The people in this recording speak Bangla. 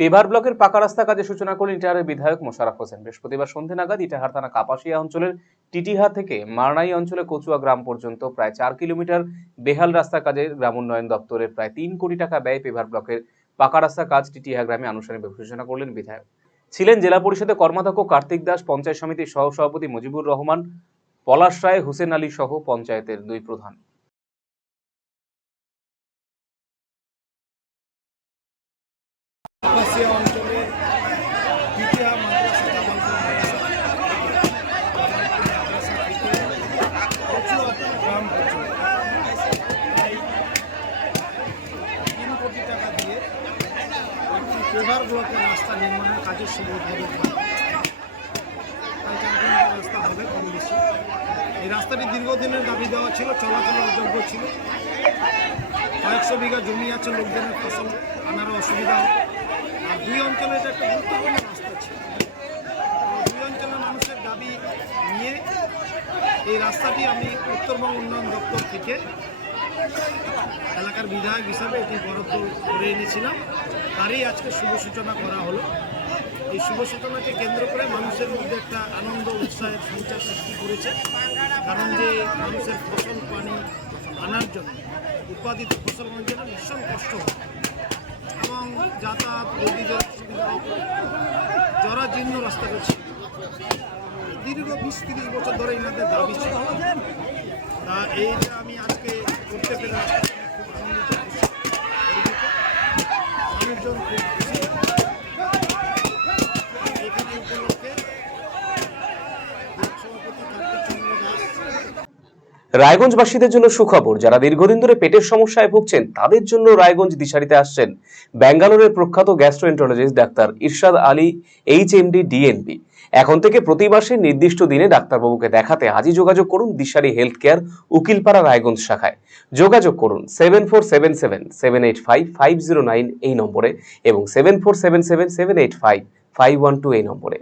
পেভার ব্লকের পাকা রাস্তা কাজের সূচনা করলেন ইটাহারের বিধায়ক মোশাররফ হোসেন। বৃহস্পতিবার সন্ধ্যে নাগাদ ইটাহার থানা কাপাসিয়া অঞ্চলের টিটিহা থেকে মারনাই অঞ্চলে কচুয়া গ্রাম পর্যন্ত প্রায় 4 কিলোমিটার বেহাল রাস্তা কাজে গ্রাম উন্নয়ন দপ্তরের প্রায় 3 কোটি টাকা ব্যয়ে পেভার ব্লকের পাকা রাস্তা কাজ টিটিহা গ্রামে আনুষ্ঠানিকভাবে সূচনা করলেন বিধায়ক। ছিলেন জেলা পরিষদের কর্মাধ্যক্ষ কার্তিক দাস, পঞ্চায়েত সমিতির সহ সভাপতি মুজিবুর রহমান, পলাশ রায়, হুসেন আলী সহ পঞ্চায়েতের 2 প্রধান। অঞ্চলে দ্বিতীয় মাদ্রাসা গ্রাম প্রায় 3 কোটি টাকা দিয়ে একটি পেভার ব্লকের রাস্তা নির্মাণের কাজের শুরু উদ্বোধন হয়। প্রায় 4 কিলোমিটার রাস্তা হবে কম বেশি। এই রাস্তাটি দীর্ঘদিনের দাবি দেওয়া ছিল, চলাচলের অযোগ্য ছিল। কয়েকশো বিঘা জমি আছে, লোকজনের ফসল আনারও অসুবিধা হয়। আর 2 অঞ্চলে এটা একটা গুরুত্বপূর্ণ রাস্তা ছিল। 2 অঞ্চলের মানুষের দাবি নিয়ে এই রাস্তাটি আমি উত্তরবঙ্গ উন্নয়ন দপ্তর থেকে এলাকার বিধায়ক হিসাবে এটি বরাদ্দ করে এনেছিলাম। তারই আজকে শুভ সূচনা করা হলো। এই শুভ সূচনাকে কেন্দ্র করে মানুষের মধ্যে একটা আনন্দ উৎসাহের সঞ্চার সৃষ্টি করেছে। কারণ যে মানুষের ফসল পানি আনার জন্য, উৎপাদিত ফসল আনার জন্য ভীষণ কষ্ট হয় এবং যাতায়াত রোগীদের সুবিধা জরাজীর্ণ রাস্তা রয়েছে। দীর্ঘ 20-30 বছর ধরে এনাদের দাবি ছিল। তা এইটা আমি আজকে করতে পেরে খুব আনন্দিত, মানুষজন খুব খুশি। এখানে উপলক্ষে সভাপতি কার্তিক চন্দ্র দাস। রায়গঞ্জবাসীদের জন্য সুখবর, যারা দীর্ঘদিন ধরে পেটের সমস্যায় ভুগছেন তাদের জন্য রায়গঞ্জ দিশারিতে আসছেন ব্যাঙ্গালোরের প্রখ্যাত গ্যাস্ট্রোএন্টারোলজিস্ট ডাক্তার ইরশাদ আলী, HMD, DNB। এখন থেকে প্রতি মাসে নির্দিষ্ট দিনে ডাক্তারবাবুকে দেখাতে আজই যোগাযোগ করুন দিশারি হেলথ কেয়ার, উকিলপাড়া, রায়গঞ্জ শাখায়। যোগাযোগ করুন 7477785509 এই নম্বরে এবং 7477785512 এই নম্বরে।